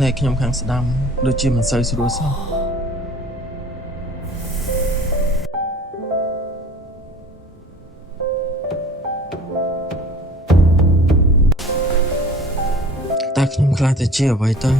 ในขยมขังสดำโดยจีมันใส่สรัวซะแต่ขยมคลาแต่เจียวไว้ตั้ง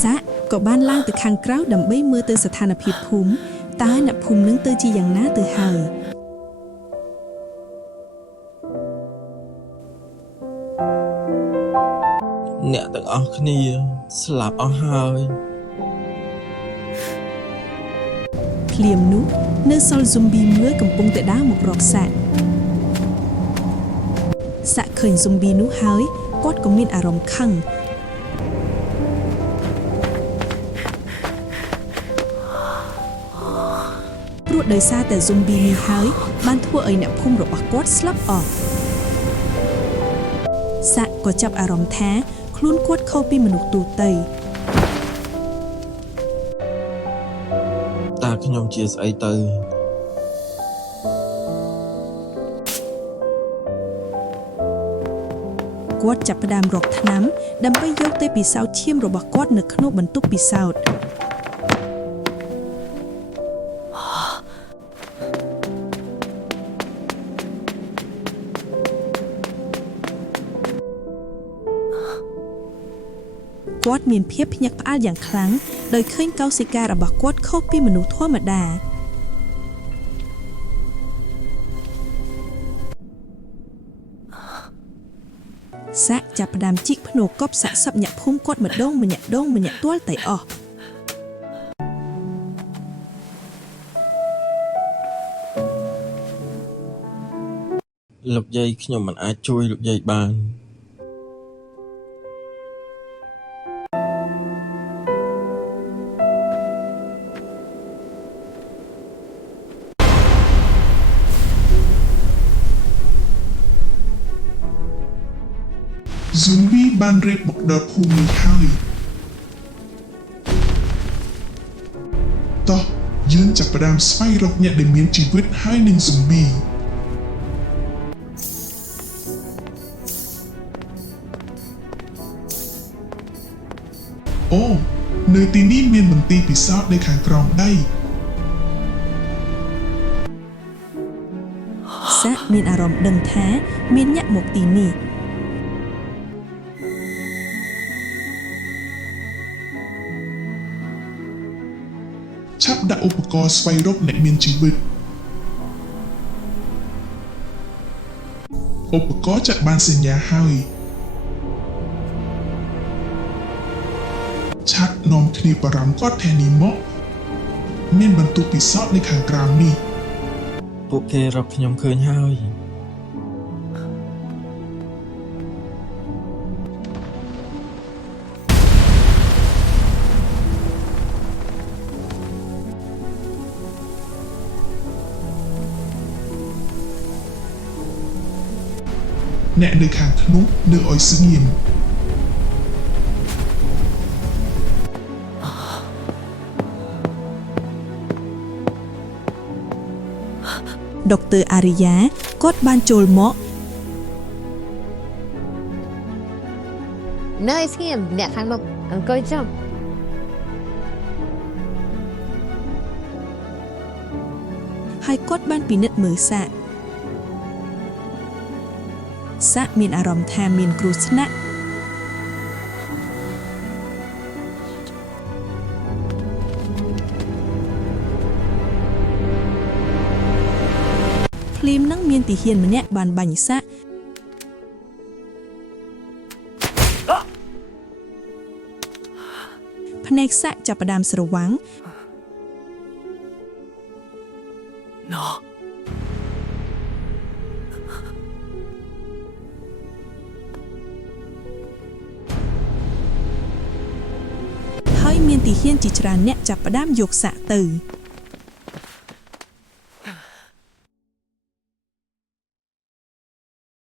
ซะก็บ้านล่างtừខាងក្រៅដើម្បីមើលទៅស្ថានភាពភូមិតើអ្នកភូមិនឹងទៅជាយ៉ាងណាទៅហើយអ្នកទាំងអស់គ្នាស្លាប់អស់ហើយភ្លាមនោះនៅសល់ស៊ុំប៊ីមួយកំពុងតែដើរមករកសាក់ឃើញស៊ុំប៊ីនោះហើយគាត់ក៏មានអារម្មណ៍ខឹងព្រោះដោយសារតែស៊ុំប៊ីនេះហើយបានធ្វើឲ្យអ្នកភូមិរបស់គាត់ស្លាប់អស់សាក់ក៏ចាប់អារម្មណ៍ថាខ្លួនគាត់ខុសពីមនុស្សទូទៅតើខ្ញុំជាស្អីទៅគាត់ចាប់ផ្ដើមរកថ្នាំដើម្បីយកទៅពិសោធន៍ឈាមរបស់គាត់នៅក្នុងបន្ទប់ពិសោធន៍គាត់មានភាពភ្ញាក់ផ្អើលយ៉ាងខ្លាំងដោយឃើញកោសិការបស់គាត់ខុសពីមនុស្សធម្មតាសាក់ចាប់ផ្ដើមជីកភ្នូកប់សាក់សពអ្នកភូមិគាត់ម្ដងម្នាក់ទាល់តែអស់លោកយាយខ្ញុំមិនអាចជួយលោកយាយបានស៊ុំប៊ីបានរៀបមកដល់ភូមិនេះហើយតោះយើងចាប់ផ្ដើមស្វែងរកអ្នកដែលមានជីវិតហើយនឹងស៊ុំប៊ីអូនៅទីនេះមានមន្ទីរពិសោធន៍នៅខាងក្រោមដីសាក់មានអារម្មណ៍ដឹងថាមានអ្នកមកទីនេះឆាប់ដាក់ឧបករណ៍ស្វែងរកអ្នកមានជីវិតឧបករណ៍ចាក់បានសញ្ញាហើយឆាត់នាំគ្នាបារម្ភគាត់ធានីមកមានបន្ទុកពិសោធន៍នៅខាងក្រៅនេះពួកគេរកខ្ញុំឃើញហើយអ្នកនៅខាងក្នុងនៅឲ្យស្ងៀមដុកទ័រអារីយ៉ាគាត់បានចូលមកនៅស្ងៀមអ្នកខាងមុខអង្គុយចុះហើយគាត់បានពិនិត្យមើលសាក់មានអារម្មណ៍ថាមានគ្រោះថ្នាក់ភ្លាមនឹងមានទាហានម្នាក់បានបាញ់សាក់ភ្នែកសាក់ចាប់ផ្ដើមស្រវាំងមានទាហានជាច្រើនអ្នកចាប់ផ្ដើមយកសាក់ទៅ